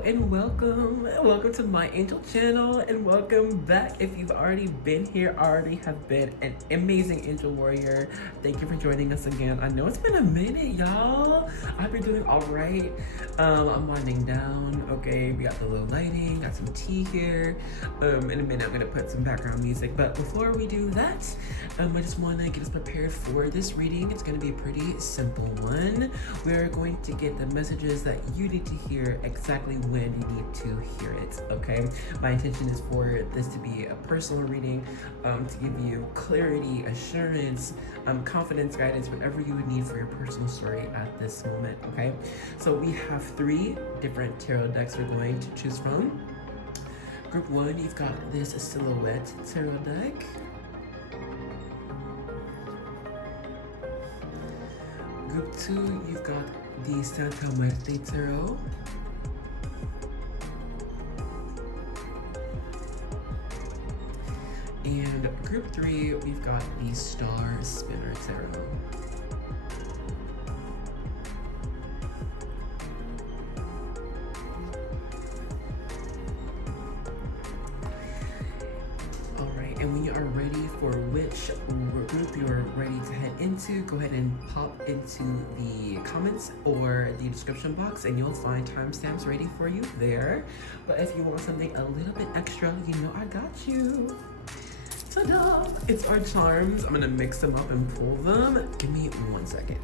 Hello and welcome to my angel channel, and welcome back. If you've already been here, already have been an amazing angel warrior, thank you for joining us again. I know it's been a minute, y'all. I've been doing all right. I'm winding down. Okay, we got the low lighting, got some tea here. In a minute I'm gonna put some background music, but before we do that, I just want to get us prepared for this reading. It's going to be a pretty simple one. We're going to get the messages that you need to hear exactly when you need to hear it, okay? My intention is for this to be a personal reading, to give you clarity, assurance, confidence, guidance, whatever you would need for your personal story at this moment, okay? So we have 3 different tarot decks we're going to choose from. Group 1, you've got this silhouette tarot deck. Group 2, you've got the Santa Muerte Tarot. And group 3, we've got the Star Spinner Tarot. And when you are ready for which group you're ready to head into, go ahead and pop into the comments or the description box and you'll find timestamps ready for you there. But if you want something a little bit extra, you know I got you. Ta-da! It's our charms. I'm gonna mix them up and pull them. Give me 1 second.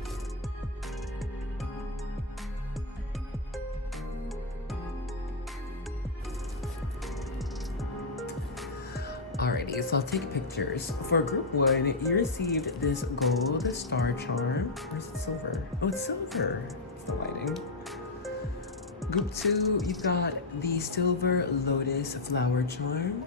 Alrighty, so I'll take pictures. For group 1, you received this gold star charm. Where's the silver? Oh, it's silver. It's the lighting. Group 2, you've got the silver lotus flower charm.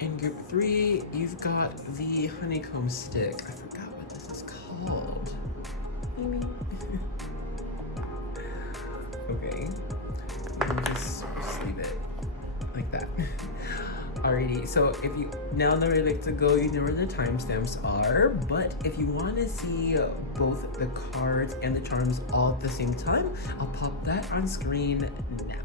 In group 3, you've got the honeycomb stick. I forgot what this is called. Maybe. Okay. We'll just leave it like that. Alrighty, so if you now that I like to go, you know where the timestamps are, but if you want to see both the cards and the charms all at the same time, I'll pop that on screen now.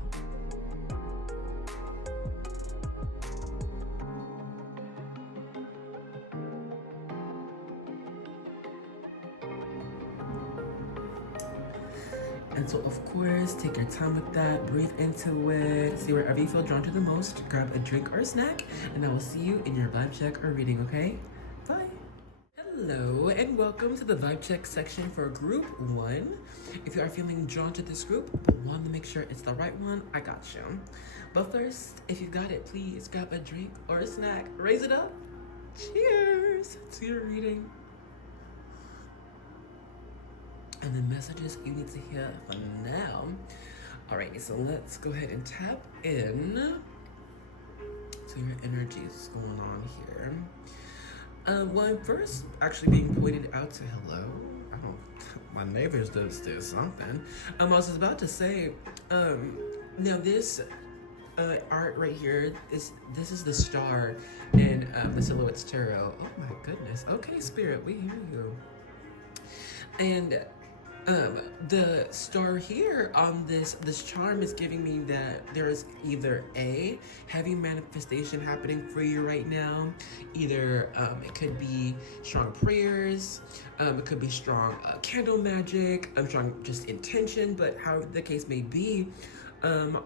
And so, of course, take your time with that, breathe into it, see wherever you feel drawn to the most, grab a drink or a snack, and I will see you in your vibe check or reading, okay? Bye! Hello, and welcome to the vibe check section for group 1. If you are feeling drawn to this group, but want to make sure it's the right one, I got you. But first, if you got it, please grab a drink or a snack, raise it up. Cheers to your reading. And the messages you need to hear for now. Alrighty, so let's go ahead and tap in to your energies going on here. Well, I'm first actually being pointed out to hello. I don't, my neighbors does something. I was just about to say, now this art right here, this is the star in the Silhouette's Tarot. Oh my goodness. Okay, Spirit, we hear you. And the star here on this charm is giving me that there is either A, heavy manifestation happening for you right now. Either it could be strong prayers, it could be strong candle magic, strong just intention, but however the case may be,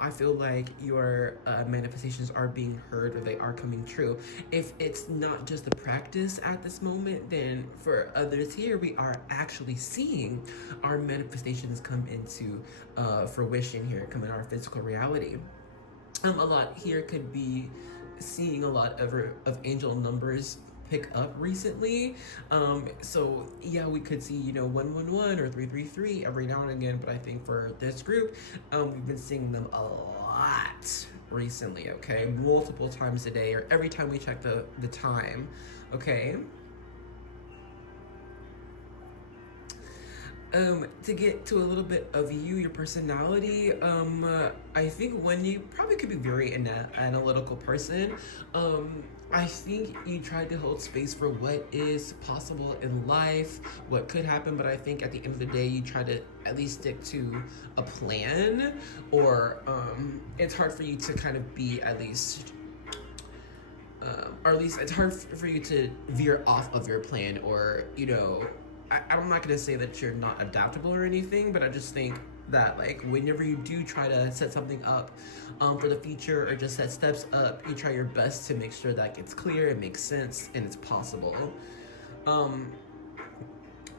I feel like your manifestations are being heard or they are coming true. If it's not just the practice at this moment, then for others here, we are actually seeing our manifestations come into fruition here, come in our physical reality. A lot here could be seeing a lot of angel numbers pick up recently. So yeah, we could see, 111 or 333 every now and again, but I think for this group, we've been seeing them a lot recently, okay? Multiple times a day or every time we check the time, okay? To get to a little bit of you, your personality, I think one, you probably could be very analytical person. I think you try to hold space for what is possible in life, what could happen, but I think at the end of the day, you try to at least stick to a plan, or it's hard for you to kind of be at least or at least it's hard for you to veer off of your plan, or I'm not gonna say that you're not adaptable or anything, but I just think that like whenever you do try to set something up for the future, or just set steps up, you try your best to make sure that it's clear, it makes sense, and it's possible.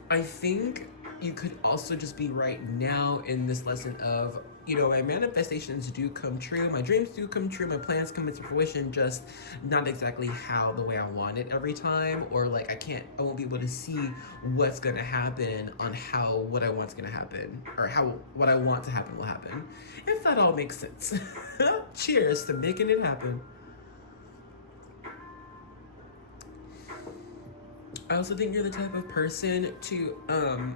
I think you could also just be right now in this lesson of, my manifestations do come true, my dreams do come true, my plans come into fruition, just not exactly how the way I want it every time, or like I won't be able to see what's gonna happen on how what I want's gonna happen, or how what I want to happen will happen. If that all makes sense. Cheers to making it happen. I also think you're the type of person to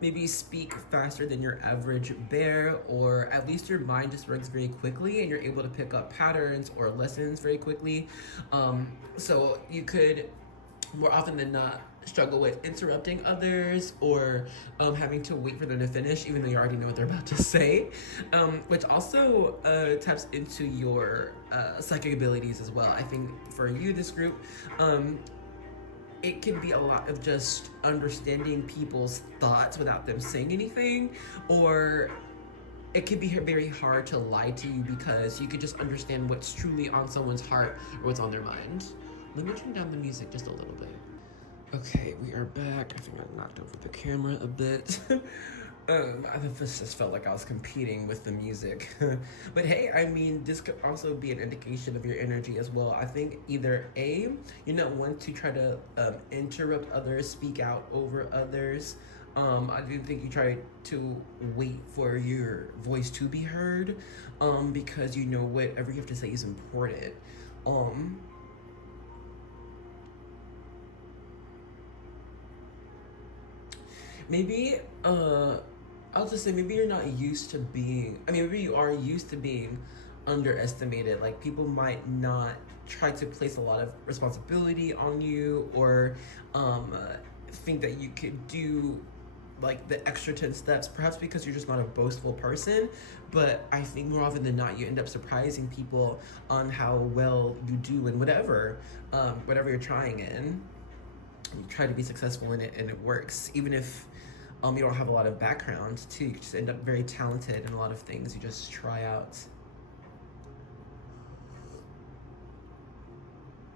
maybe speak faster than your average bear, or at least your mind just works very quickly and you're able to pick up patterns or lessons very quickly. So you could more often than not struggle with interrupting others, or having to wait for them to finish even though you already know what they're about to say, which also taps into your psychic abilities as well. I think for you, this group, it can be a lot of just understanding people's thoughts without them saying anything, or it can be very hard to lie to you because you could just understand what's truly on someone's heart or what's on their mind. Let me turn down the music just a little bit. Okay, we are back. I think I knocked over the camera a bit. I just felt like I was competing with the music. But hey, I mean, this could also be an indication of your energy as well. I think either A, you're not one to try to interrupt others, speak out over others. I do think you try to wait for your voice to be heard, because whatever you have to say is important. Maybe, I'll just say maybe you're not used to being, maybe you are used to being underestimated. Like, people might not try to place a lot of responsibility on you, or think that you could do like the extra 10 steps, perhaps because you're just not a boastful person. But I think more often than not, you end up surprising people on how well you do in whatever you're trying in. You try to be successful in it and it works, even if you don't have a lot of background too. You just end up very talented in a lot of things you just try out.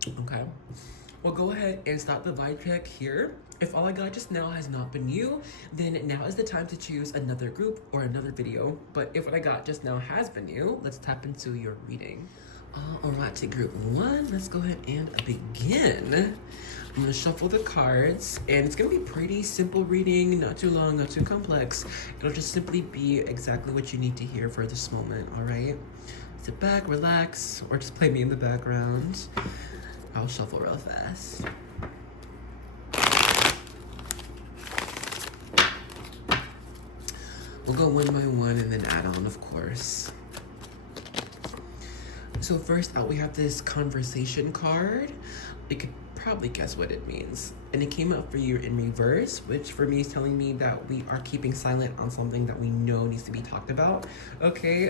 Okay, well, go ahead and stop the vibe check here. If all I got just now has not been you, then now is the time to choose another group or another video. But if what I got just now has been you, let's tap into your reading. All right, to group one, let's go ahead and begin. I'm gonna shuffle the cards, and it's gonna be pretty simple reading, not too long, not too complex. It'll just simply be exactly what you need to hear for this moment, all right? Sit back, relax, or just play me in the background. I'll shuffle real fast. We'll go one by one and then add on, of course. So first out, we have this conversation card. You could probably guess what it means. And it came out for you in reverse, which for me is telling me that we are keeping silent on something that we know needs to be talked about. Okay,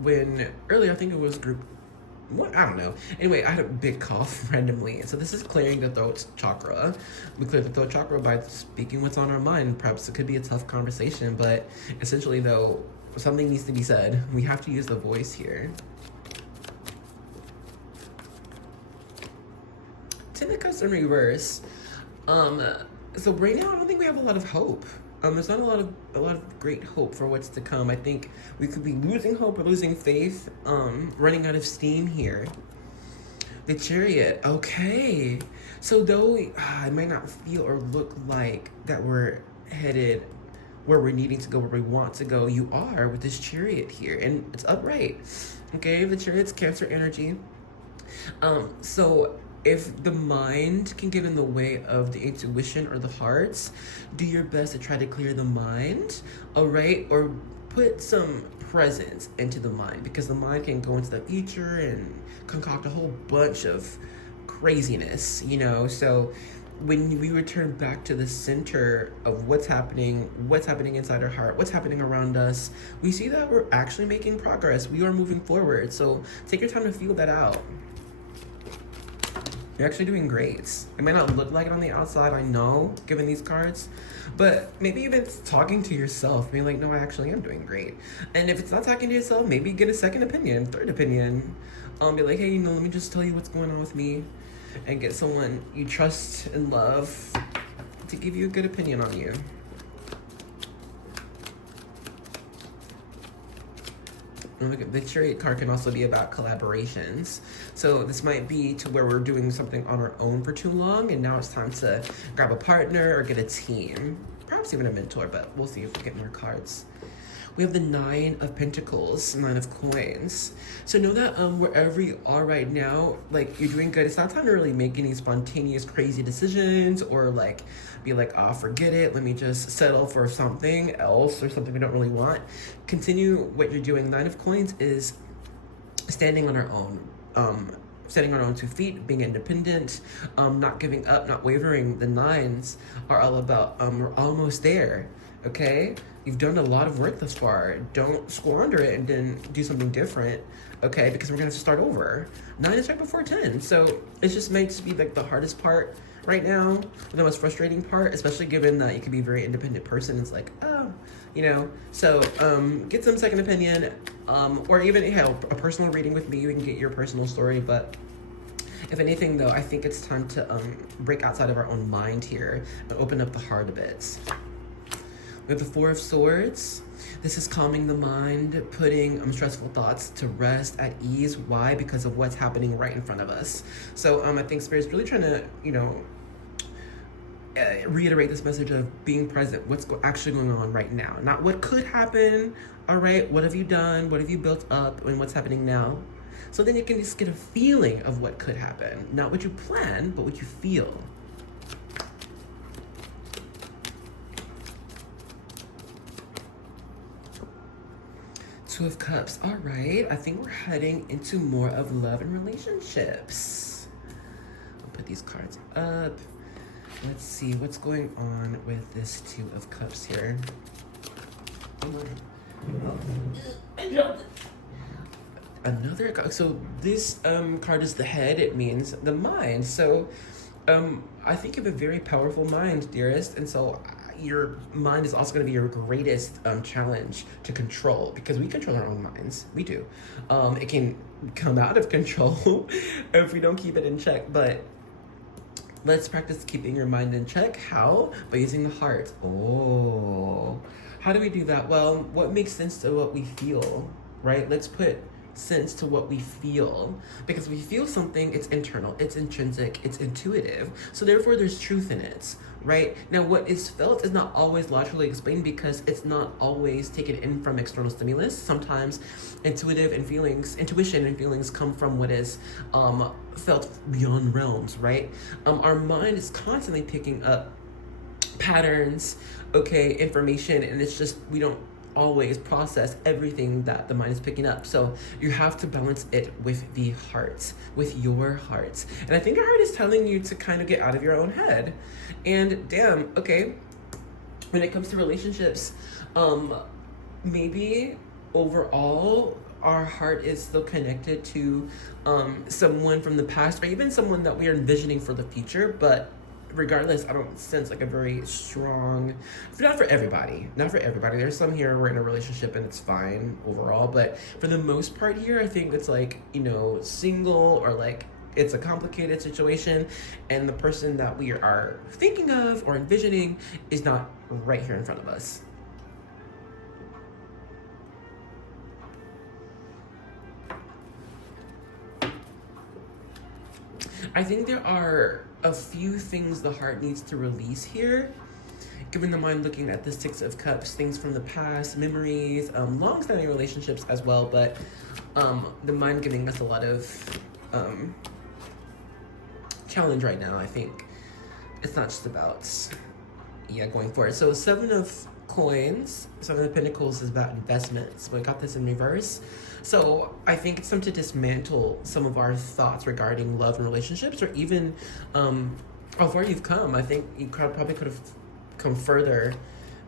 when earlier, I think it was group, what? I don't know. Anyway, I had a big cough randomly. So this is clearing the throat chakra. We clear the throat chakra by speaking what's on our mind. Perhaps it could be a tough conversation, but essentially though, something needs to be said. We have to use the voice here. Ten of Cups in reverse. So right now, I don't think we have a lot of hope. There's not a lot of great hope for what's to come. I think we could be losing hope or losing faith, running out of steam here. The Chariot, okay. So though it might not feel or look like that we're headed where we're needing to go, where we want to go, you are with this Chariot here, and it's upright. Okay, the Chariot's Cancer energy. So if the mind can get in the way of the intuition or the hearts, do your best to try to clear the mind, all right? Or put some presence into the mind, because the mind can go into the future and concoct a whole bunch of craziness, you know? So when we return back to the center of what's happening inside our heart, what's happening around us, we see that we're actually making progress. We are moving forward. So take your time to feel that out. You're actually doing great. It might not look like it on the outside, I know, given these cards, but maybe even talking to yourself, being like, no, I actually am doing great. And if it's not talking to yourself, maybe get a second opinion, third opinion. Be like, hey, let me just tell you what's going on with me, and get someone you trust and love to give you a good opinion on you. The Chariot card can also be about collaborations. So this might be to where we're doing something on our own for too long, and now it's time to grab a partner or get a team. Perhaps even a mentor, but we'll see if we get more cards. We have the Nine of Pentacles, Nine of Coins. So know that wherever you are right now, like, you're doing good. It's not time to really make any spontaneous, crazy decisions, or like be like, oh, forget it, let me just settle for something else or something we don't really want. Continue what you're doing. Nine of Coins is standing on our own. Standing on our own 2 feet, being independent, not giving up, not wavering. The nines are all about, we're almost there, okay? You've done a lot of work thus far. Don't squander it and then do something different, okay? Because we're gonna have to start over. 9 is right before 10, so it's just meant to be like the hardest part right now, the most frustrating part, especially given that you can be a very independent person. It's like, oh, you know, so get some second opinion, or even, hell, a personal reading with me. You can get your personal story, but if anything, though, I think it's time to break outside of our own mind here and open up the heart a bit. We have the Four of Swords. This is calming the mind, putting stressful thoughts to rest, at ease. Why? Because of what's happening right in front of us. So I think Spirit's really trying to, reiterate this message of being present. What's actually going on right now, not what could happen. All right, what have you done? What have you built up, and what's happening now? So then you can just get a feeling of what could happen, not what you plan, but what you feel. Two of Cups. All right, I think we're heading into more of love and relationships. I'll put these cards up. Let's see what's going on with this Two of Cups here. Another card. So this card is the Head. It means the mind. So I think you have a very powerful mind, dearest, and so your mind is also going to be your greatest challenge to control, because we control our own minds. We do. It can come out of control if we don't keep it in check, but let's practice keeping your mind in check. How? By using the heart. Oh, how do we do that? Well, what makes sense to what we feel, right? Let's put sense to what we feel, because we feel something, it's internal, it's intrinsic, it's intuitive, so therefore there's truth in it, right? Now what is felt is not always logically explained, because it's not always taken in from external stimulus. Sometimes intuition and feelings come from what is felt beyond realms, right? Our mind is constantly picking up patterns, okay, information, and it's just we don't always process everything that the mind is picking up. So you have to balance it with the heart, with your heart. And I think your heart is telling you to kind of get out of your own head. And damn, okay, when it comes to relationships, maybe overall our heart is still connected to someone from the past, or even someone that we are envisioning for the future, but regardless, I don't sense like a very strong, not for everybody. There's some here we're in a relationship and it's fine overall, but for the most part here, I think it's like, single, or like it's a complicated situation, and the person that we are thinking of or envisioning is not right here in front of us. I think there are a few things the heart needs to release here, given the mind looking at the Six of Cups, things from the past, memories, long-standing relationships as well, but the mind giving us a lot of challenge right now. I think it's not just about, yeah, going for it. So 7 of coins, 7 of pentacles is about investments. We got this in reverse. So I think it's time to dismantle some of our thoughts regarding love and relationships, or even how far you've come. I think you probably could have come further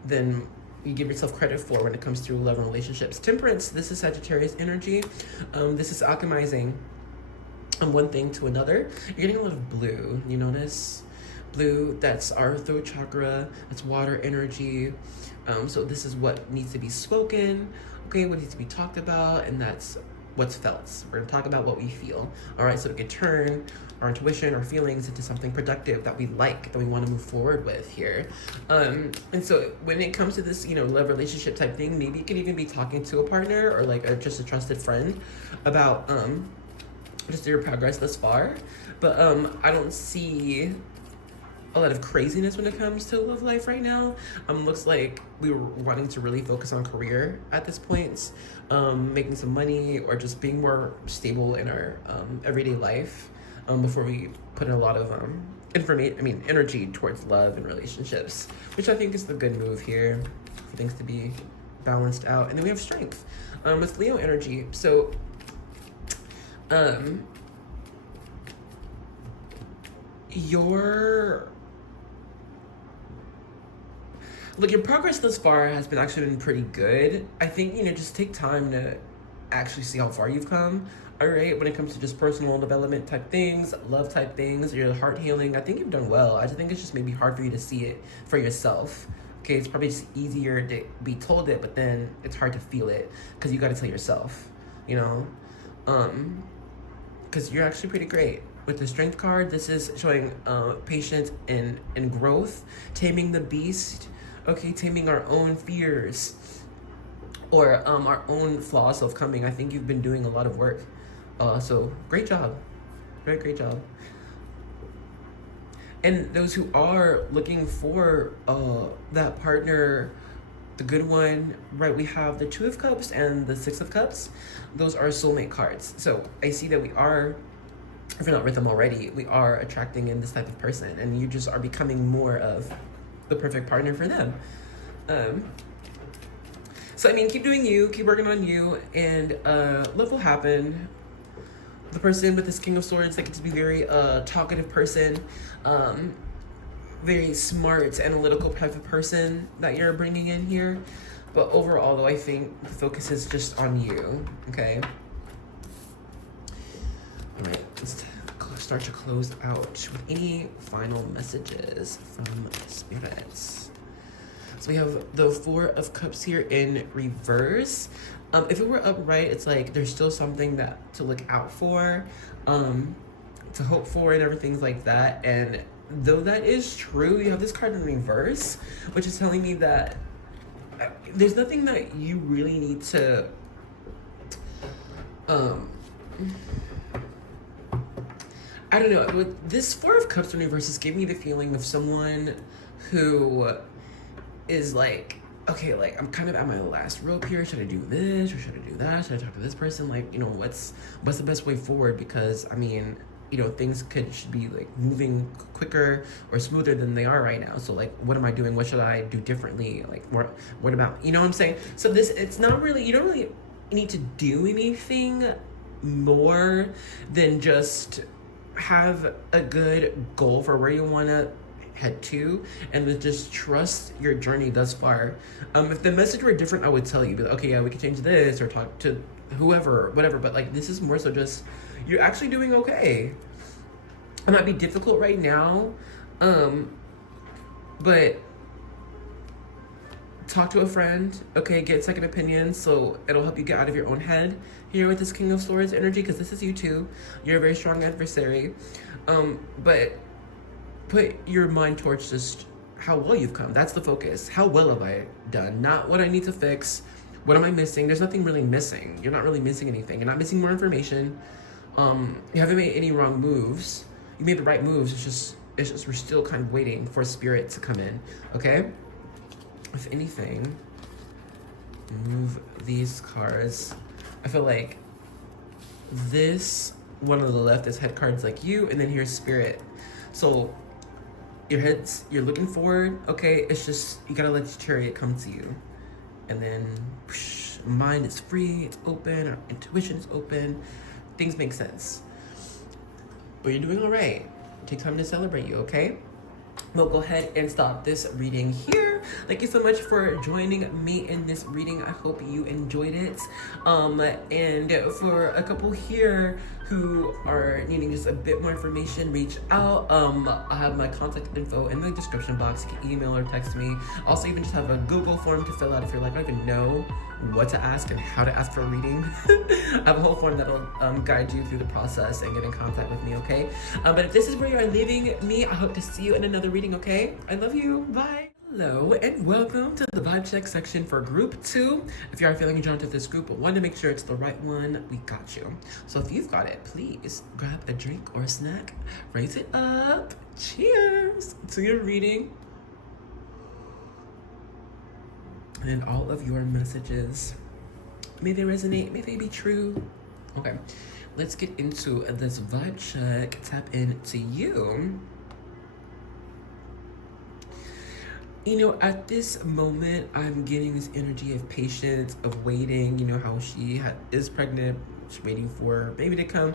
than you give yourself credit for when it comes to love and relationships. Temperance, this is Sagittarius energy. This is alchemizing one thing to another. You're getting a lot of blue, you notice? Blue, that's our throat chakra, that's water energy. So this is what needs to be spoken, okay, what needs to be talked about, and that's what's felt. We're gonna talk about what we feel, all right, so we can turn our intuition, our feelings into something productive that we like, that we want to move forward with here. And so when it comes to this, you know, love relationship type thing, maybe you can even be talking to a partner or like just a trusted friend about just your progress thus far. But I don't see a lot of craziness when it comes to love life right now. Looks like we were wanting to really focus on career at this point, making some money or just being more stable in our everyday life before we put in a lot of energy towards love and relationships, which I think is the good move here for things to be balanced out. And then we have strength with Leo energy. So your progress thus far has been pretty good. I think, you know, just take time to actually see how far you've come. All right, when it comes to just personal development type things, love type things, your heart healing, I think you've done well. I just think it's just maybe hard for you to see it for yourself. Okay, it's probably just easier to be told it, but then it's hard to feel it because you got to tell yourself, you know, because you're actually pretty great. With the strength card, this is showing patience and growth, taming the beast, okay, taming our own fears or our own flaws of coming. I think you've been doing a lot of work. So great job, great job. And those who are looking for that partner, the good one, right? We have the 2 of Cups and the 6 of Cups. Those are soulmate cards. So I see that we are, if you're not with them already, we are attracting in this type of person, and you just are becoming more of the perfect partner for them. So I mean, keep doing you, keep working on you, and love will happen. The person with this King of Swords, they get to be very talkative person, very smart, analytical type of person that you're bringing in here. But overall, though, I think the focus is just on you, okay? All right, let's start to close out with any final messages from spirits. So we have the 4 of Cups here in reverse. If it were upright, it's like there's still something to look out for, to hope for, and everything like that. And though that is true, you have this card in reverse, which is telling me that there's nothing that you really need to I don't know, with this 4 of Cups in reverse, is giving me the feeling of someone who is like, okay, like, I'm kind of at my last rope here. Should I do this or should I do that? Should I talk to this person? Like, you know, what's the best way forward? Because, I mean, you know, things should be like moving quicker or smoother than they are right now. So like, what am I doing? What should I do differently? Like, what about, you know what I'm saying? So this, it's not really, you don't really need to do anything more than just have a good goal for where you want to head to, and then just trust your journey thus far. If the message were different, I would tell you, but okay, yeah, we could change this or talk to whoever, whatever. But like, this is more so just, you're actually doing okay. It might be difficult right now, but talk to a friend, okay, get second opinions, so it'll help you get out of your own head here with this King of Swords energy, because this is you too. You're a very strong adversary, but put your mind towards just how well you've come. That's the focus. How well have I done? Not what I need to fix. What am I missing? There's nothing really missing. You're not really missing anything. You're not missing more information. You haven't made any wrong moves. You made the right moves. It's just we're still kind of waiting for spirit to come in, okay? If anything, move these cards. I feel like this one on the left is head cards like you, and then here's spirit. So you're looking forward, okay? It's just, you gotta let your chariot come to you. And then, mind is free, it's open, our intuition is open, things make sense. But you're doing all right. Take time to celebrate you, okay? We'll go ahead and stop this reading here. Thank you so much for joining me in this reading. I hope you enjoyed it. And for a couple here who are needing just a bit more information, reach out. I have my contact info in the description box. You can email or text me. Also, even just have a Google form to fill out if you're like, I don't even know what to ask and how to ask for a reading. I have a whole form that'll guide you through the process and get in contact with me, okay? But if this is where you are leaving me, I hope to see you in another reading, okay? I love you. Bye. Hello and welcome to the vibe check section for group 2. If you are feeling drawn to this group but want to make sure it's the right one, we got you. So if you've got it, please grab a drink or a snack, raise it up. Cheers to your reading and all of your messages. May they resonate, may they be true. Okay, let's get into this vibe check. Tap into you. You know, at this moment, I'm getting this energy of patience, of waiting. You know how she is pregnant, she's waiting for her baby to come.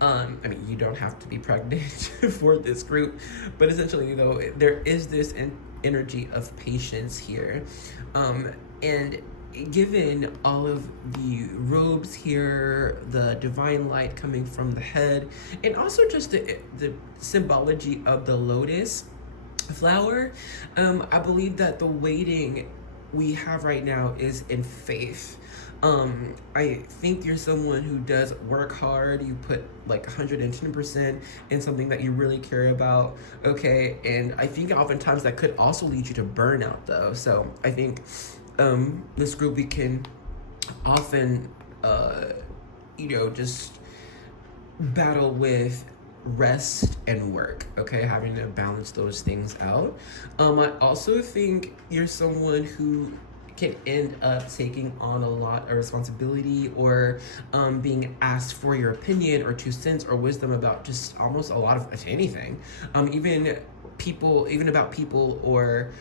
I mean, you don't have to be pregnant for this group, but essentially, though, there is this energy of patience here. And given all of the robes here, the divine light coming from the head, and also just the symbology of the lotus flower, I believe that the waiting we have right now is in faith. I think you're someone who does work hard. You put like 110% in something that you really care about, okay? And I think oftentimes that could also lead you to burnout, though. So I think this group, we can often, you know, just battle with rest and work, okay? Having to balance those things out. I also think you're someone who can end up taking on a lot of responsibility or being asked for your opinion or 2 cents or wisdom about just almost a lot of anything. Even about people or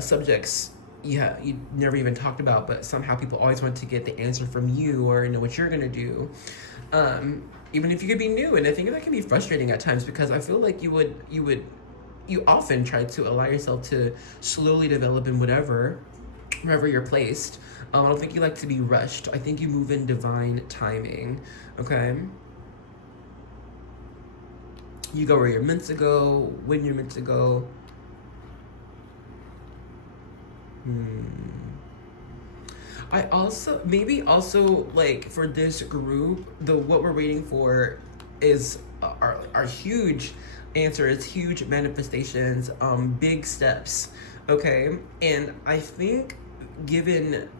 subjects you never even talked about, but somehow people always want to get the answer from you or know what you're gonna do. Even if you could be new, and I think that can be frustrating at times because I feel like you often try to allow yourself to slowly develop in wherever you're placed. I don't think you like to be rushed. I think you move in divine timing, okay? You go where you're meant to go, when you're meant to go. I also, like for this group, what we're waiting for is our huge answer, is huge manifestations, big steps, okay? And I think given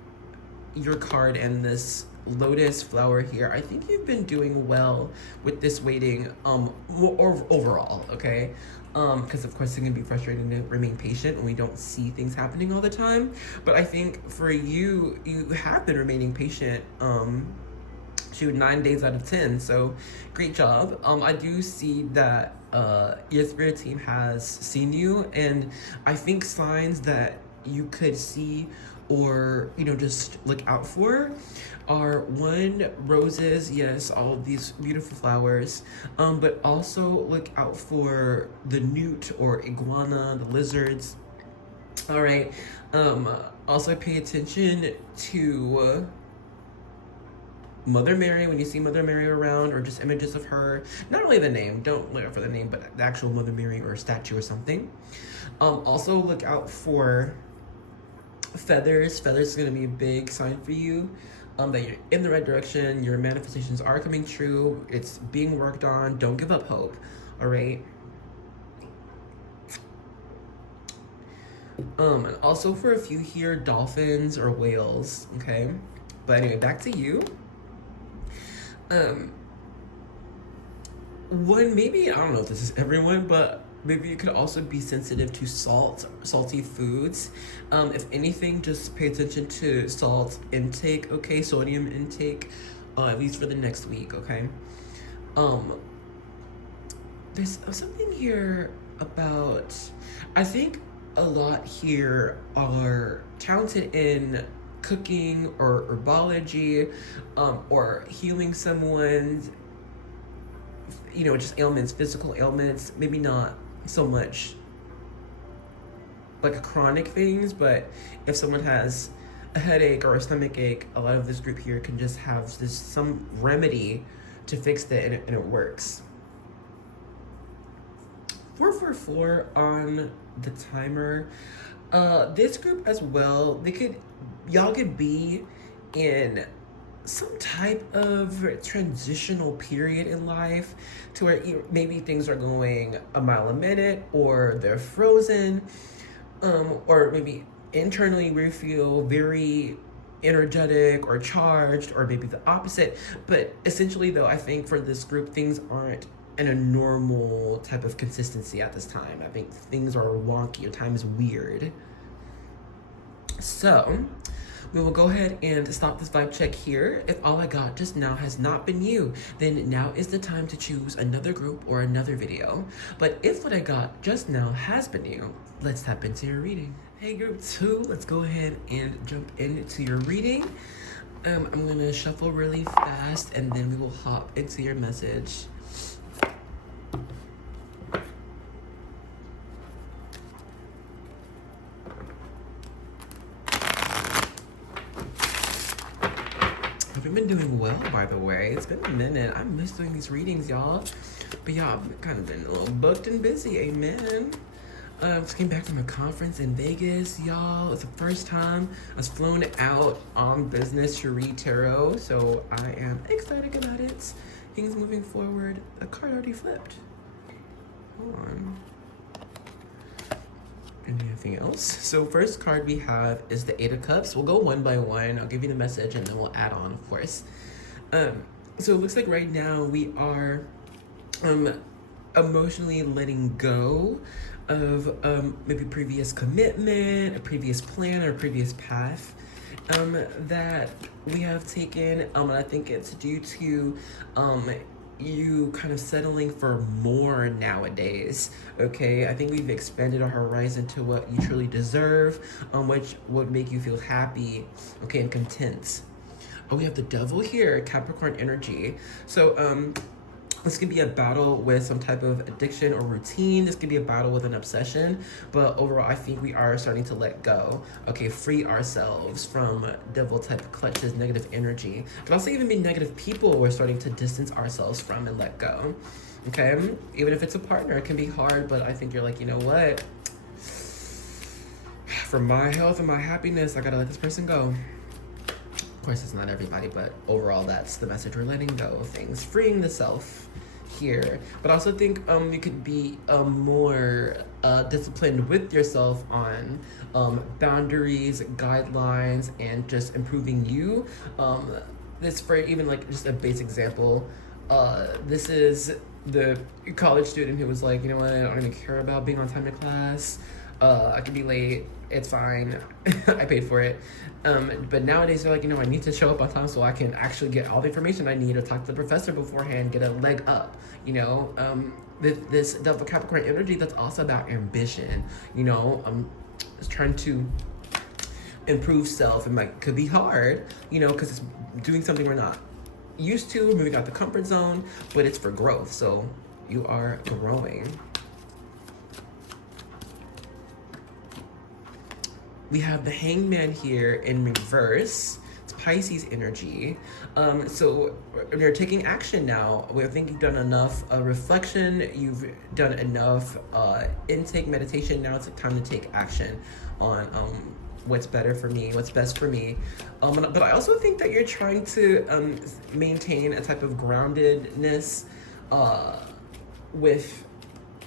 your card and this lotus flower here, I think you've been doing well with this waiting overall, okay? Because of course it's gonna be frustrating to remain patient when we don't see things happening all the time. But I think for you have been remaining patient, 9 days out of 10, so great job. I do see that your spirit team has seen you, and I think signs that you could see or just look out for are 1, roses, yes, all of these beautiful flowers, but also look out for the newt or iguana, the lizards. All right. Also pay attention to Mother Mary when you see Mother Mary around, or just images of her. Not only the name, don't look out for the name, but the actual Mother Mary or a statue or something. Also look out for feathers. Feathers is going to be a big sign for you, that you're in the right direction. Your manifestations are coming true. It's being worked on. Don't give up hope. All right. And also for a few here, dolphins or whales. Okay. But anyway, back to you. One, maybe, I don't know if this is everyone, but maybe you could also be sensitive to salty foods. If anything, just pay attention to salt intake, okay? Sodium intake, at least for the next week, okay? There's something here about, I think a lot here are talented in cooking or herbology, or healing someone's, just ailments, physical ailments, maybe not so much like chronic things, but if someone has a headache or a stomach ache, a lot of this group here can just have some remedy to fix that, and it works. 444 on the timer. This group as well, y'all could be in some type of transitional period in life to where maybe things are going a mile a minute, or they're frozen, or maybe internally we feel very energetic or charged, or maybe the opposite. But essentially though, I think for this group, things aren't in a normal type of consistency at this time. I think things are wonky, or time is weird. So we will go ahead and stop this vibe check here. If all I got just now has not been you, then now is the time to choose another group or another video. But if what I got just now has been you, let's tap into your reading. Hey group 2, let's go ahead and jump into your reading. I'm gonna shuffle really fast, and then we will hop into your message. I've been doing well, by the way. It's been a minute. I miss doing these readings, y'all. But y'all, I've kind of been a little booked and busy, amen. Just came back from a conference in Vegas, y'all. It's the first time I was flown out on business to read tarot, so I am excited about it. Things moving forward. A card already flipped. Hold on. Anything else? So first card we have is the 8 of Cups. We'll go one by one. I'll give you the message and then we'll add on, of course. So it looks like right now we are emotionally letting go of maybe previous commitment, a previous plan, or a previous path that we have taken. And I think it's due to you kind of settling for more nowadays. Okay, I think we've expanded our horizon to what you truly deserve, which would make you feel happy, okay, and content. Oh, we have the Devil here, Capricorn energy. So this could be a battle with some type of addiction or routine. This could be a battle with an obsession. But overall, I think we are starting to let go. Okay, free ourselves from devil type clutches, negative energy. It could also even be negative people we're starting to distance ourselves from and let go. Okay, even if it's a partner, it can be hard. But I think you're like, you know what? For my health and my happiness, I gotta let this person go. Of course, it's not everybody, but overall, that's the message. We're letting go of things, freeing the self here. But I also think you could be more disciplined with yourself on boundaries, guidelines, and just improving you. This, for even like just a base example, this is the college student who was like, you know what, I don't even care about being on time to class. I can be late, it's fine. I paid for it. But nowadays they're like, you know, I need to show up on time so I can actually get all the information I need, or talk to the professor beforehand, get a leg up, you know. This Devil Capricorn energy, that's also about ambition, you know. Just trying to improve self, and like could be hard, you know, because it's doing something we're not used to, moving out the comfort zone, but it's for growth, so you are growing. We have the Hangman here in reverse. It's Pisces energy. So you're taking action now. I think you've done enough reflection. You've done enough intake, meditation. Now it's time to take action on what's better for me, what's best for me. But I also think that you're trying to maintain a type of groundedness with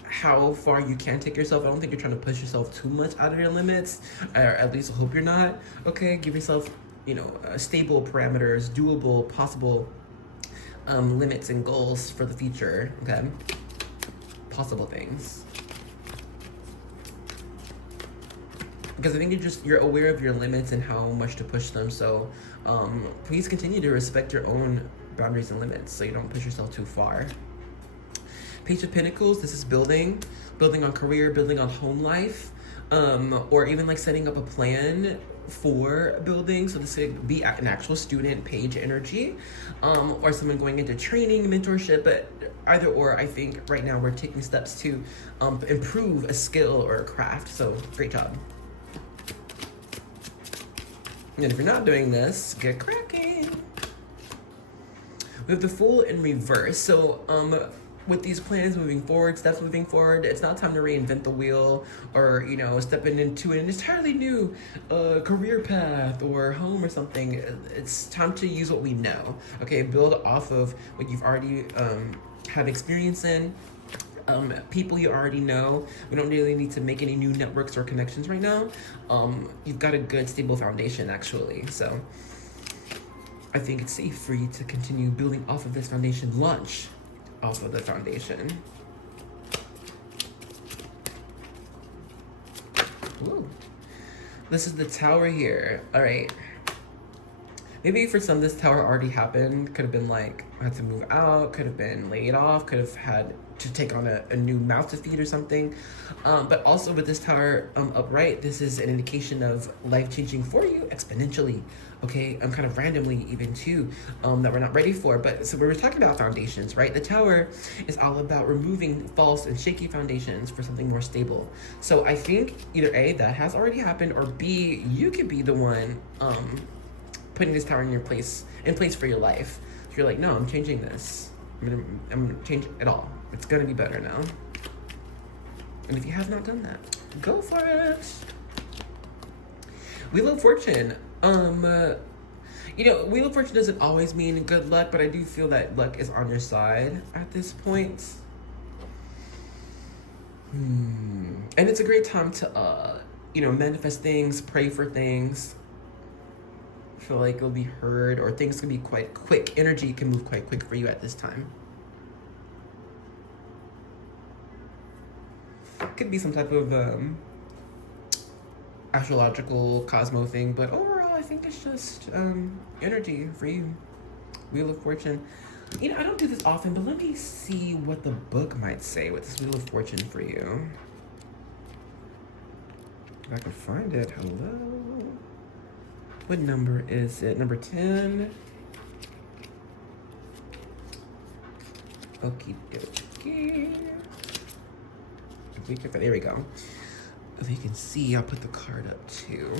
how far you can take yourself. I don't think you're trying to push yourself too much out of your limits, or at least I hope you're not. Okay, give yourself, you know, stable parameters, doable, possible limits and goals for the future. Okay, possible things. Because I think you're aware of your limits and how much to push them. So please continue to respect your own boundaries and limits so you don't push yourself too far. Page of Pentacles, this is building on career, building on home life, or even like setting up a plan for building. So this could be an actual student page energy, or someone going into training, mentorship, but either or, I think right now we're taking steps to improve a skill or a craft. So great job. And if you're not doing this, get cracking. We have the Fool in reverse. So with these plans moving forward, steps moving forward, it's not time to reinvent the wheel or, you know, stepping into an entirely new career path or home or something. It's time to use what we know, okay? Build off of what you've already have experience in, people you already know. We don't really need to make any new networks or connections right now. You've got a good, stable foundation, actually. So I think it's safe for you to continue building off of this foundation, launch off of the foundation. Ooh. This is the Tower here. All right. Maybe for some, this Tower already happened. Could have been like, I had to move out, could have been laid off, could have had to take on a new mouth to feed or something. But also with this Tower upright, this is an indication of life changing for you exponentially. Okay, kind of randomly even too, that we're not ready for. But so we were talking about foundations, right? The Tower is all about removing false and shaky foundations for something more stable. So I think either A, that has already happened, or B, you could be the one putting this Tower in place for your life. So you're like, no, I'm changing this. I'm gonna change it all. It's gonna be better now. And if you have not done that, go for it. Wheel of Fortune. You know, Wheel of Fortune doesn't always mean good luck, but I do feel that luck is on your side at this point. And it's a great time to, you know, manifest things, pray for things. Feel like it'll be heard, or things can be quite quick. Energy can move quite quick for you at this time. Could be some type of astrological cosmo thing, but overall I think it's just energy for you. Wheel of Fortune. You know, I don't do this often, but let me see what the book might say with this Wheel of Fortune for you. If I can find it. Hello. What number is it? Number 10. Okie dokie. There we go. If you can see, I'll put the card up too.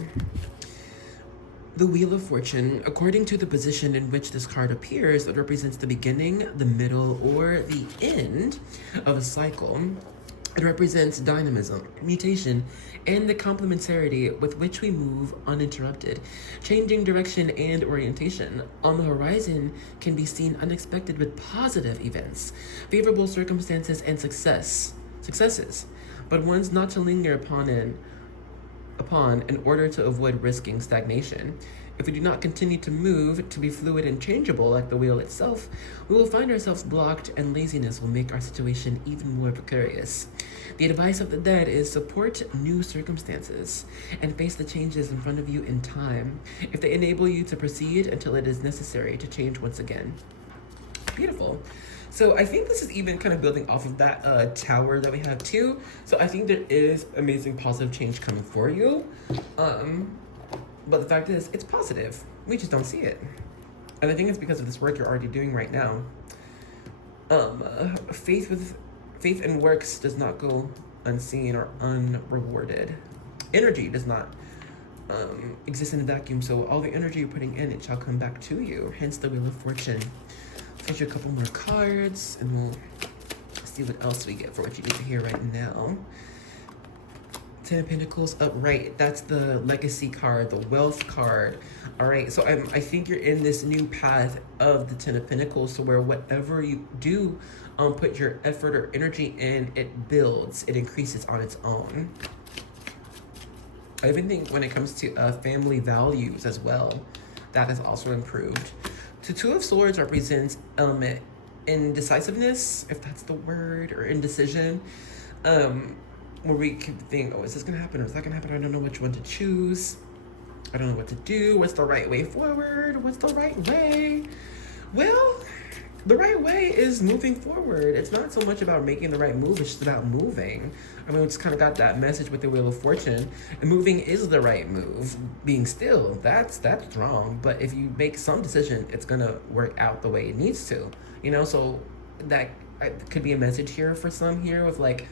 The Wheel of Fortune, according to the position in which this card appears, it represents the beginning, the middle, or the end of a cycle. It represents dynamism, mutation, and the complementarity with which we move uninterrupted, changing direction and orientation. On the horizon can be seen unexpected but positive events, favorable circumstances, and successes, but ones not to linger upon in order to avoid risking stagnation. If we do not continue to move, to be fluid and changeable like the wheel itself, we will find ourselves blocked, and laziness will make our situation even more precarious. The advice of the dead is support new circumstances and face the changes in front of you in time, if they enable you to proceed until it is necessary to change once again. Beautiful. So I think this is even kind of building off of that Tower that we have too. So I think there is amazing positive change coming for you. But the fact is, it's positive. We just don't see it. And I think it's because of this work you're already doing right now. Faith in works does not go unseen or unrewarded. Energy does not exist in a vacuum. So all the energy you're putting in, it shall come back to you. Hence the Wheel of Fortune. Fetch you a couple more cards, and we'll see what else we get for what you need to hear right now. 10 of Pentacles upright. That's the legacy card, the wealth card. All right, so I think you're in this new path of the 10 of Pentacles, so where whatever you do put your effort or energy in, it builds, it increases on its own. I even think when it comes to family values as well, that has also improved. The Two of Swords represents indecisiveness, if that's the word, or indecision. Where we can think, oh, is this gonna happen or is that gonna happen? I don't know which one to choose. I don't know what to do. What's the right way forward? What's the right way? Well, the right way is moving forward. It's not so much about making the right move, it's just about moving. I mean, we just kind of got that message with the Wheel of Fortune. And moving is the right move. Being still, that's wrong. But if you make some decision, it's gonna work out the way it needs to. You know, so that could be a message here for some here with like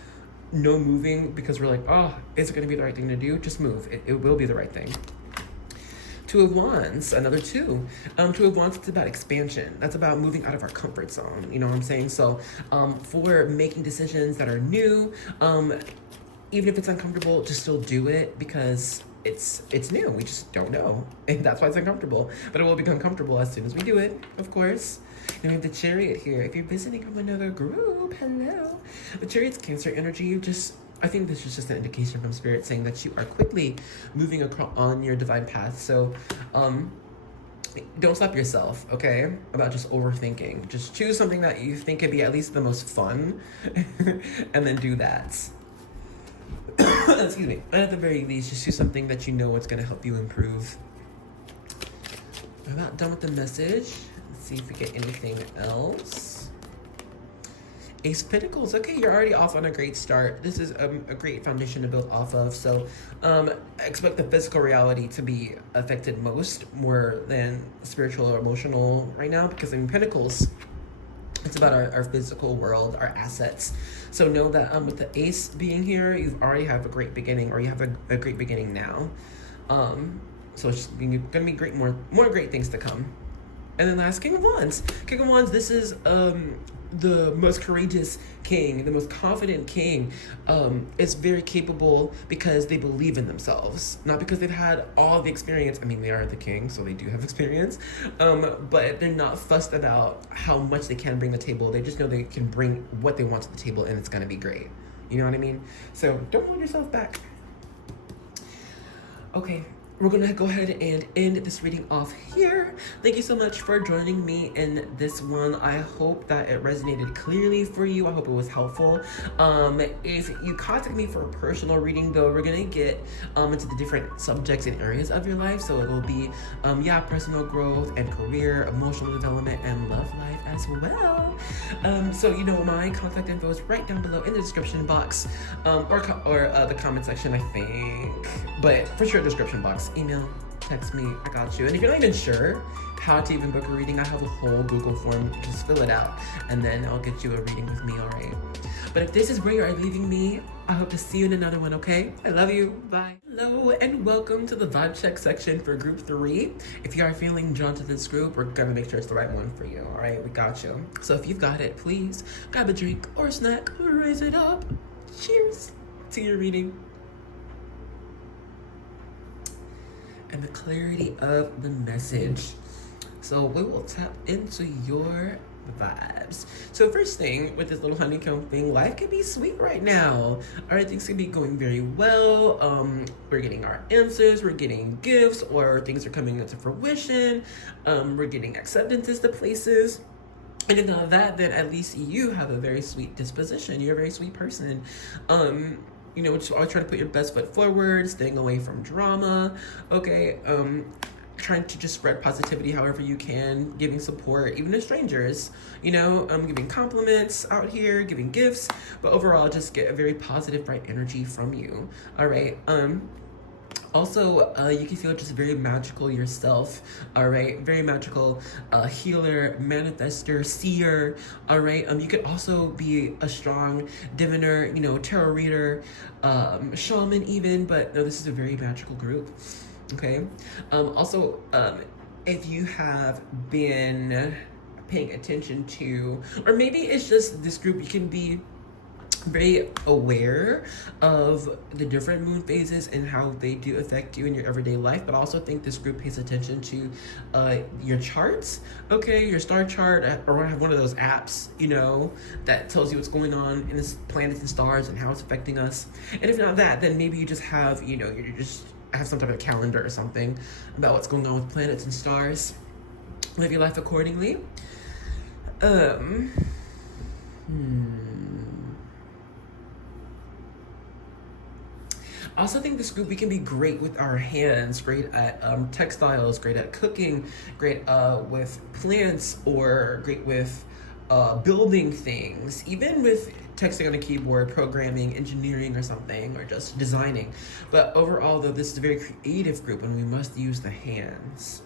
no moving because we're like, oh, is it gonna be the right thing to do? Just move. It will be the right thing. Two of Wands, another two. Two of Wands, it's about expansion. That's about moving out of our comfort zone. You know what I'm saying? So for making decisions that are new, even if it's uncomfortable, just still do it because it's new. We just don't know. And that's why it's uncomfortable. But it will become comfortable as soon as we do it, of course. And we have the Chariot here. If you're visiting from another group, hello. The Chariot's Cancer energy. I think this is just an indication from Spirit saying that you are quickly moving across on your divine path. So don't stop yourself, okay, about just overthinking. Just choose something that you think could be at least the most fun and then do that. Excuse me. And at the very least, just choose something that you know is going to help you improve. I'm about done with the message. Let's see if we get anything else. Ace of Pentacles. Okay, you're already off on a great start. This is a great foundation to build off of. So expect the physical reality to be affected more than spiritual or emotional right now, because in Pentacles, it's about our physical world, our assets. So know that with the Ace being here, you already have a great beginning, or you have a great beginning now. So it's going to be great, more great things to come. And then last, King of Wands. King of Wands, this is the most courageous king, the most confident king, is very capable because they believe in themselves, not because they've had all the experience. I mean, they are the king, so they do have experience, but they're not fussed about how much they can bring to the table. They just know they can bring what they want to the table, and it's gonna be great. You know what I mean? So don't hold yourself back. Okay. We're going to go ahead and end this reading off here. Thank you so much for joining me in this one. I hope that it resonated clearly for you. I hope it was helpful. If you contact me for a personal reading, though, we're going to get into the different subjects and areas of your life. So it will be, personal growth and career, emotional development, and love life as well. So, you know, my contact info is right down below in the description box, or the comment section, I think. But for sure, description box. Email, text me, I got you. And if you're not even sure how to even book a reading, I have a whole Google form. Just fill it out, and then I'll get you a reading with me, all right? But if this is where you're leaving me, I hope to see you in another one, okay? I love you. Bye. Hello, and welcome to the vibe check section for group 3. If you are feeling drawn to this group, we're gonna make sure it's the right one for you, all right? We got you. So if you've got it, please grab a drink or a snack or raise it up. Cheers to your reading. And the clarity of the message. So we will tap into your vibes. So first thing with this little honeycomb thing, life can be sweet right now. All right, things can be going very well. We're getting our answers, we're getting gifts, or things are coming into fruition. We're getting acceptances to places. And if not that, then at least you have a very sweet disposition. You're a very sweet person. You know, just always trying to put your best foot forward, staying away from drama, okay? Trying to just spread positivity however you can, giving support, even to strangers, you know, giving compliments out here, giving gifts, but overall, just get a very positive, bright energy from you, all right? Also, you can feel just very magical yourself, all right? Very magical healer, manifester, seer, all right? You could also be a strong diviner, you know, tarot reader, shaman even, but no, this is a very magical group, okay? Also, if you have been paying attention to, or maybe it's just this group, you can be very aware of the different moon phases and how they do affect you in your everyday life, but I also think this group pays attention to your charts, okay, your star chart, or have one of those apps, you know, that tells you what's going on in this planets and stars and how it's affecting us. And if not that, then maybe you just have, you know, you just have some type of calendar or something about what's going on with planets and stars. Live your life accordingly. I also think this group, we can be great with our hands, great at textiles, great at cooking, great with plants, or great with building things, even with texting on a keyboard, programming, engineering or something, or just designing. But overall, though, this is a very creative group and we must use the hands.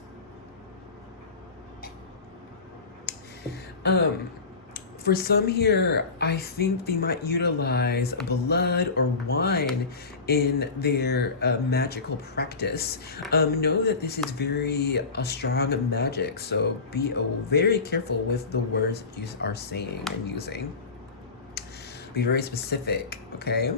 For some here, I think they might utilize blood or wine in their magical practice. Know that this is very strong magic, so be very careful with the words that you are saying and using. Be very specific, okay?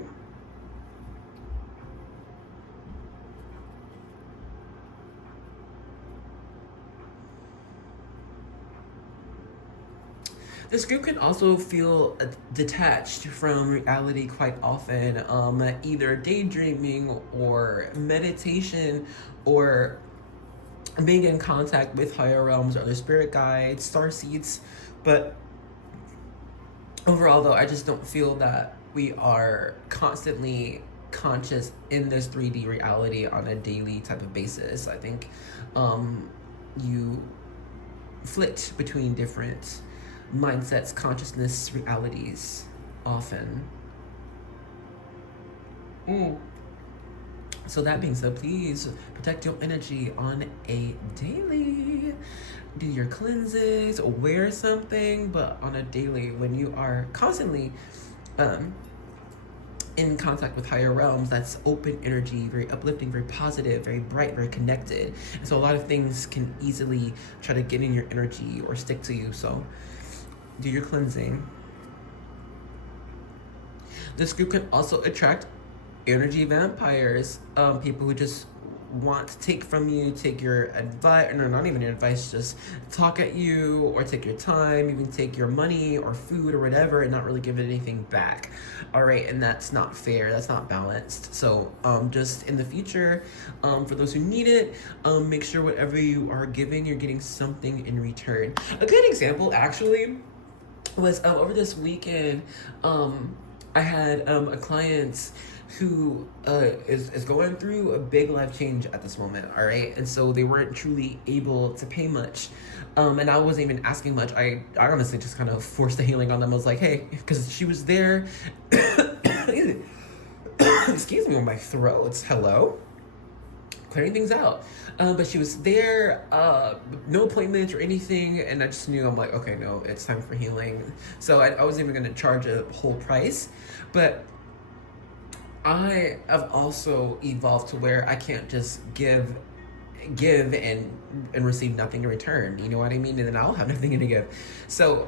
This group can also feel detached from reality quite often, either daydreaming or meditation or being in contact with higher realms or other spirit guides, star seeds. But overall, though, I just don't feel that we are constantly conscious in this 3D reality on a daily type of basis. I think you flit between different mindsets, consciousness, realities often. So that being said, please protect your energy on a daily. Do your cleanses, wear something, but on a daily, when you are constantly in contact with higher realms, that's open energy, very uplifting, very positive, very bright, very connected. And so a lot of things can easily try to get in your energy or stick to you. So do your cleansing. This group can also attract energy vampires, people who just want to take from you, take your advice, or not even your advice, just talk at you or take your time, even take your money or food or whatever and not really give it anything back. All right, and that's not fair, that's not balanced. So just in the future, for those who need it, make sure whatever you are giving, you're getting something in return. A good example actually was over this weekend, I had a client who is going through a big life change at this moment, all right? And so they weren't truly able to pay much. And I wasn't even asking much. I honestly just kind of forced the healing on them. I was like, hey, because she was there. Excuse me, my throat. Hello? Clearing things out. But she was there, no appointments or anything, and I just knew, I'm like, okay, no, it's time for healing. So I wasn't even gonna charge a whole price, but I have also evolved to where I can't just give and receive nothing in return, you know what I mean? And then I'll have nothing to give. So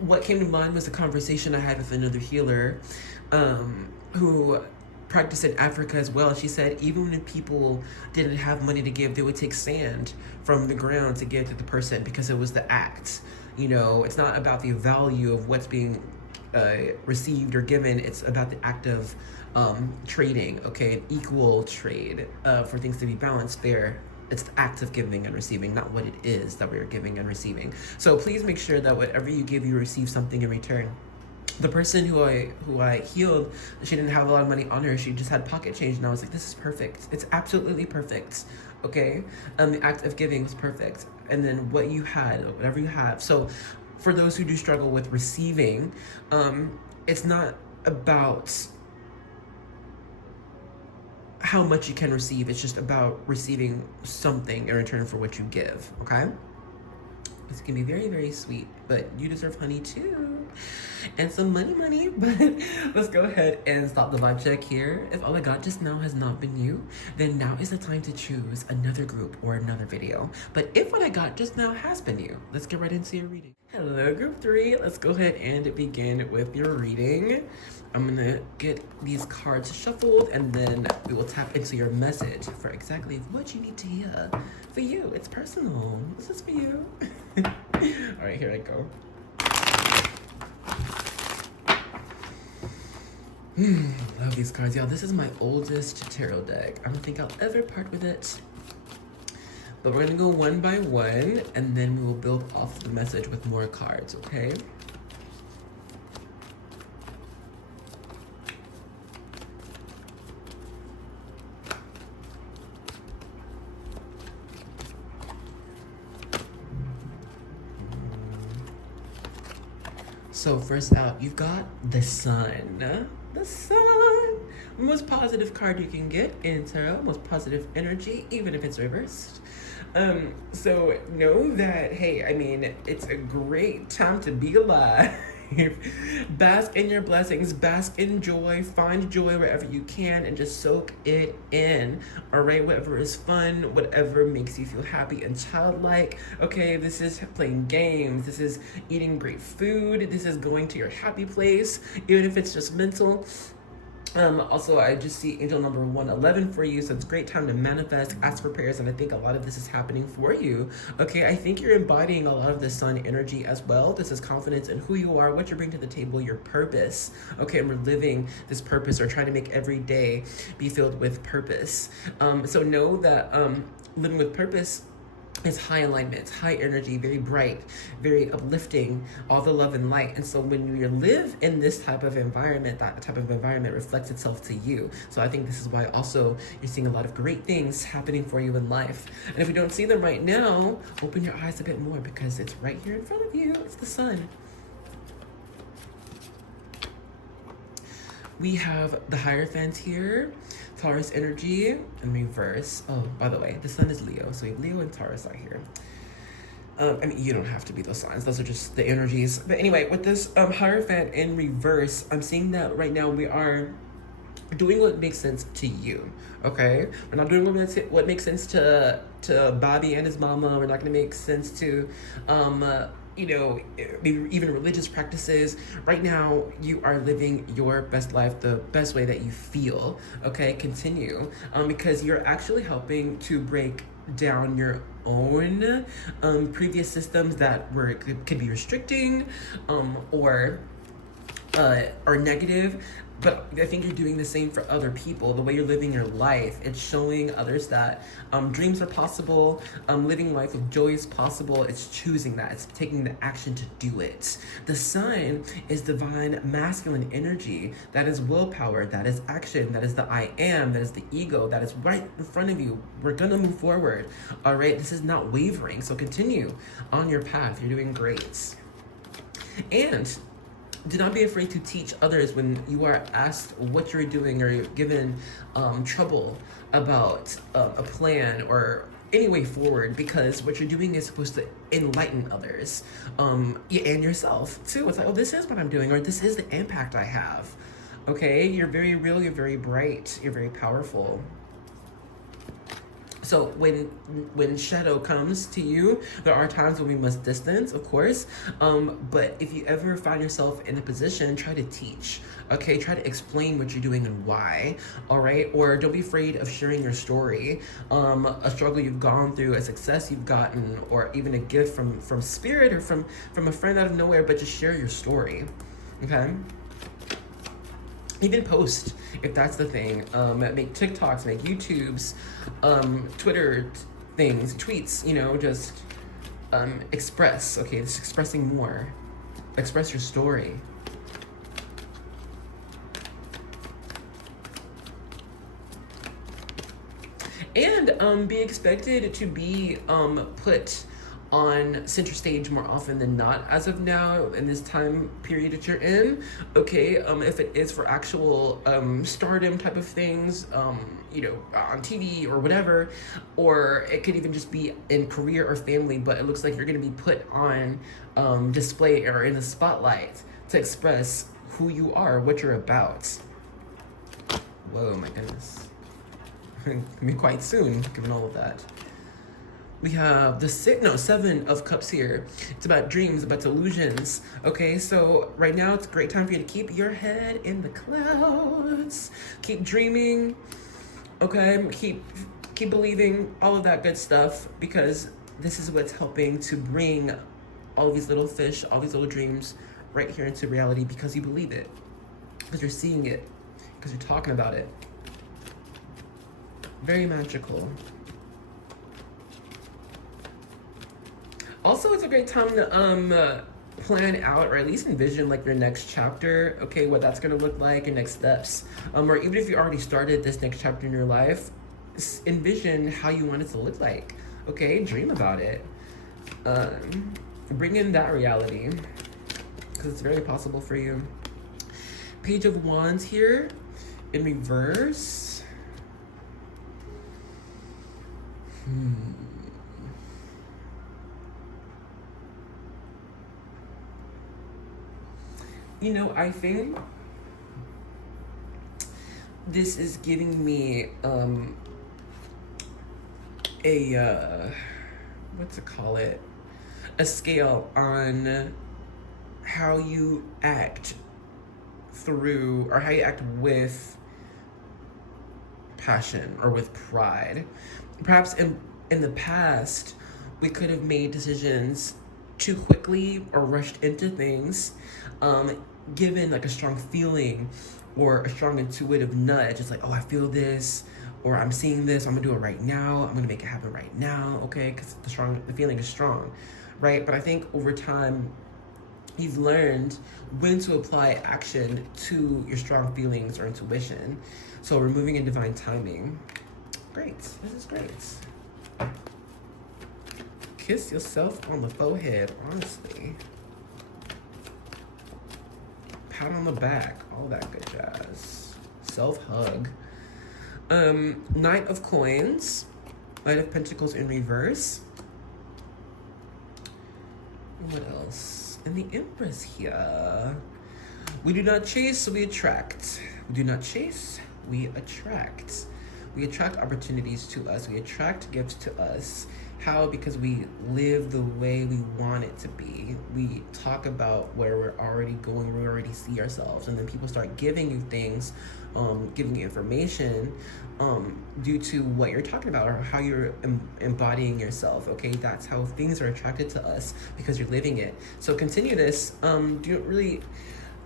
what came to mind was a conversation I had with another healer, who practiced in Africa as well. She said even when people didn't have money to give, they would take sand from the ground to give to the person because it was the act. You know, it's not about the value of what's being received or given. It's about the act of trading, okay? An equal trade for things to be balanced, fair. It's the act of giving and receiving, not what it is that we're giving and receiving. So please make sure that whatever you give, you receive something in return. The person who I healed, she didn't have a lot of money on her. She just had pocket change, and I was like, this is perfect. It's absolutely perfect, okay? The act of giving was perfect. And then what you had, whatever you have. So for those who do struggle with receiving, it's not about how much you can receive. It's just about receiving something in return for what you give, okay? This can be very, very sweet, but you deserve honey too. And some money, but let's go ahead and stop the vibe check here. If all I got just now has not been you, then now is the time to choose another group or another video. But if what I got just now has been you, let's get right into your reading. Hello, group 3. Let's go ahead and begin with your reading. I'm gonna get these cards shuffled and then we will tap into your message for exactly what you need to hear. For you, it's personal. This is for you. All right, here I go. Love these cards, y'all. This is my oldest tarot deck. I don't think I'll ever part with it. But we're gonna go one by one and then we will build off the message with more cards, okay? So first out, you've got the Sun. The Sun. Most positive card you can get in tarot. Most positive energy, even if it's reversed. So know that, hey, I mean, it's a great time to be alive. Bask in your blessings, bask in joy, find joy wherever you can, and just soak it in. All right, whatever is fun, whatever makes you feel happy and childlike. Okay, this is playing games, this is eating great food, this is going to your happy place, even if it's just mental. Also, I just see angel number 111 for you, so it's a great time to manifest, ask for prayers, and I think a lot of this is happening for you. Okay, I think you're embodying a lot of the Sun energy as well. This is confidence in who you are, what you bring to the table, your purpose. Okay, and we're living this purpose, or trying to make every day be filled with purpose. So know that living with purpose is high alignment, high energy, very bright, very uplifting, all the love and light. And so when you live in this type of environment, that type of environment reflects itself to you. So I think this is why also you're seeing a lot of great things happening for you in life. And if you don't see them right now, open your eyes a bit more, because it's right here in front of you. It's the Sun. We have the Hierophant here, Taurus energy in reverse. Oh, by the way, the Sun is Leo, so we have Leo and Taurus out here. I mean, you don't have to be those signs. Those are just the energies. But anyway, with this Hierophant in reverse, I'm seeing that right now we are doing what makes sense to you. Okay, we're not doing what makes sense to Bobby and his mama. We're not going to make sense to you know, maybe even religious practices. Right now, you are living your best life the best way that you feel. Okay, continue, because you're actually helping to break down your own previous systems that could be restricting or negative. But I think you're doing the same for other people. The way you're living your life, it's showing others that dreams are possible, living life with joy is possible. It's choosing that. It's taking the action to do it. The Sun is divine masculine energy. That is willpower. That is action. That is the I am. That is the ego. That is right in front of you. We're going to move forward. All right? This is not wavering. So continue on your path. You're doing great. And do not be afraid to teach others when you are asked what you're doing, or you're given trouble about a plan or any way forward, because what you're doing is supposed to enlighten others and yourself too. It's like, oh, this is what I'm doing, or this is the impact I have. Okay, you're very real, you're very bright, you're very powerful. So when shadow comes to you, there are times when we must distance, of course. But if you ever find yourself in a position, try to teach. Okay, try to explain what you're doing and why. All right, or don't be afraid of sharing your story, a struggle you've gone through, a success you've gotten, or even a gift from spirit or from a friend out of nowhere. But just share your story. Okay. Even post, if that's the thing. Make TikToks, make YouTubes, Twitter things, tweets, you know, just express, okay, just expressing more. Express your story. And be expected to be put on center stage more often than not as of now in this time period that you're in. Okay, if it is for actual stardom type of things, you know, on TV or whatever, or it could even just be in career or family, but it looks like you're going to be put on display or in the spotlight to express who you are, what you're about. Whoa, my goodness. I mean, quite soon, given all of that. We have the 7 of Cups here. It's about dreams, about delusions. Okay, so right now it's a great time for you to keep your head in the clouds. Keep dreaming. Okay, keep believing, all of that good stuff, because this is what's helping to bring all of these little fish, all these little dreams right here into reality, because you believe it, because you're seeing it, because you're talking about it. Very magical. Also, it's a great time to plan out, or at least envision like your next chapter, okay, what that's going to look like, your next steps. Or even if you already started this next chapter in your life, envision how you want it to look like, okay? Dream about it. Bring in that reality. because it's very possible for you. Page of Wands here in reverse. You know, I think this is giving me what's it call it? A scale on how you act through, or how you act with passion or with pride. Perhaps in the past, we could have made decisions too quickly or rushed into things, given like a strong feeling or a strong intuitive nudge. It's like, oh, I feel this, or I'm seeing this, I'm gonna do it right now, I'm gonna make it happen right now, okay? Because the feeling is strong, right? But I think over time, you've learned when to apply action to your strong feelings or intuition. So we're moving in divine timing. Great, this is great. Kiss yourself on the forehead, honestly. Pat on the back, all that good jazz. Self-hug. Knight of Coins. Knight of Pentacles in reverse. What else? And the Empress here. We do not chase, we attract. We do not chase, we attract. We attract opportunities to us. We attract gifts to us. How? Because we live the way we want it to be. We talk about where we're already going, we already see ourselves, and then people start giving you things, giving you information due to what you're talking about or how you're embodying yourself, okay? That's how things are attracted to us, because you're living it. So continue this. Do you really,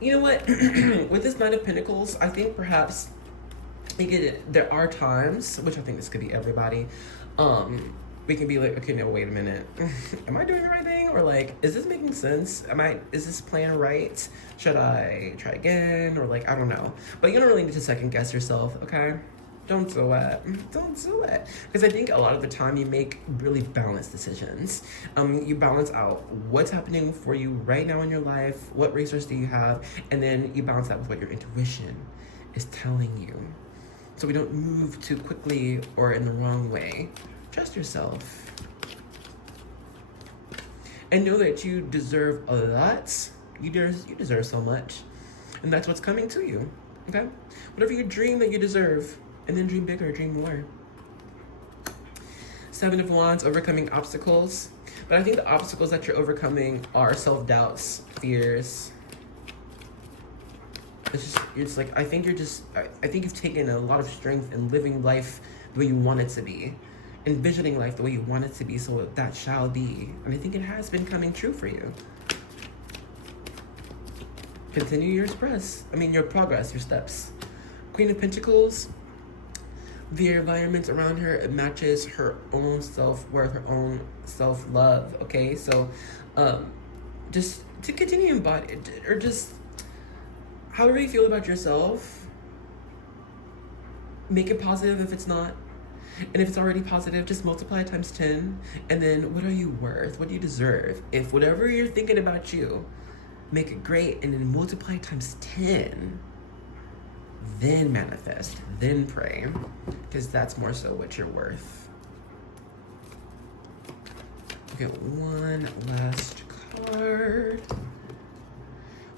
you know what? With this Knight of Pentacles, I think perhaps there are times, which I think this could be everybody, we can be like, okay, no, wait a minute. Am I doing the right thing? Or like, is this making sense? Is this plan right? Should I try again? Or like, I don't know. But you don't really need to second guess yourself, okay? Don't do it. Don't do it. Because I think a lot of the time you make really balanced decisions. You balance out what's happening for you right now in your life, what resource do you have, and then you balance that with what your intuition is telling you. So we don't move too quickly or in the wrong way. Trust yourself. And know that you deserve a lot. You deserve so much. And that's what's coming to you, okay? Whatever you dream that you deserve, and then dream bigger, dream more. Seven of Wands, overcoming obstacles. But I think the obstacles that you're overcoming are self-doubts, fears. It's like, I think you've taken a lot of strength in living life the way you want it to be. Envisioning life the way you want it to be, so that shall be. And I think it has been coming true for you. Continue your progress, your steps. Queen of Pentacles. The environment around her, it matches her own self-worth, her own self-love, okay? So, just to continue embody, or just however you feel about yourself, make it positive if it's not. And if it's already positive, just multiply it times 10. And then what are you worth? What do you deserve? If whatever you're thinking about you, make it great and then multiply it times 10. Then manifest, then pray. Because that's more so what you're worth. Okay, one last card.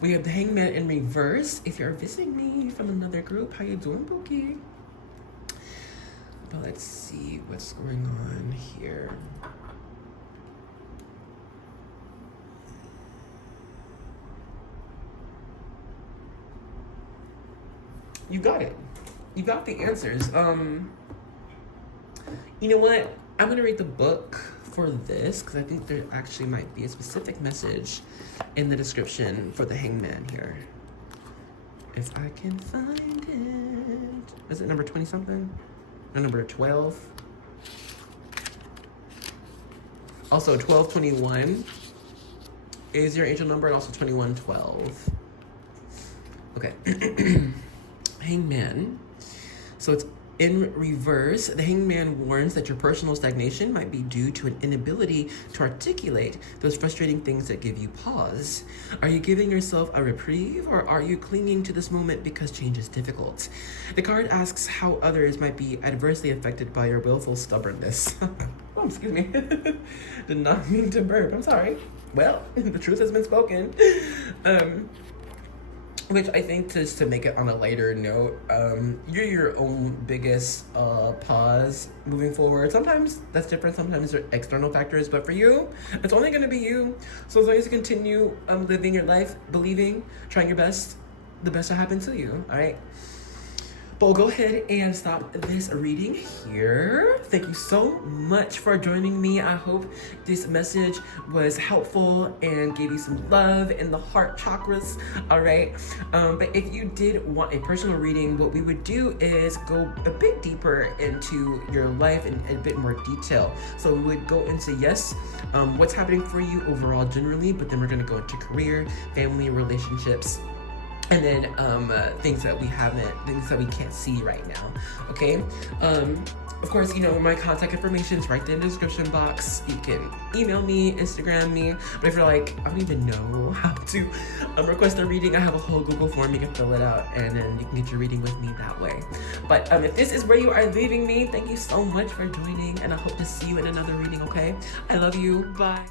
We have the Hangman in reverse. If you're visiting me from another group, how you doing, Bookie? But let's see what's going on here. You got it. You got the answers. You know what? I'm gonna read the book for this because I think there actually might be a specific message in the description for the Hangman here. If I can find it. Is it number 20 something? No, number 12. Also 1221 is your angel number, and also 2112. Okay. Hangman. So it's In reverse, the Hangman warns that your personal stagnation might be due to an inability to articulate those frustrating things that give you pause. Are you giving yourself a reprieve, or are you clinging to this moment because change is difficult? The card asks how others might be adversely affected by your willful stubbornness. Oh, excuse me. Did not mean to burp. I'm sorry. Well, the truth has been spoken. Which I think, just to make it on a lighter note, you're your own biggest pause moving forward. Sometimes that's different. Sometimes there are external factors, but for you, it's only going to be you. So as long as you continue living your life, believing, trying your best, the best will happen to you. All right. But we'll go ahead and stop this reading here. Thank you so much for joining me. I hope this message was helpful and gave you some love in the heart chakras. All right. But if you did want a personal reading, what we would do is go a bit deeper into your life in a bit more detail. So we would go into, yes, what's happening for you overall generally, but then we're going to go into career, family, relationships, and then things that we can't see right now. Okay. Of course, you know, my contact information is right there in the description box. You can email me, Instagram me. But if you're like, I don't even know how to request a reading, I have a whole Google form. You can fill it out, and then you can get your reading with me that way. But if this is where you are leaving me, thank you so much for joining, and I hope to see you in another reading. Okay. I love you. Bye.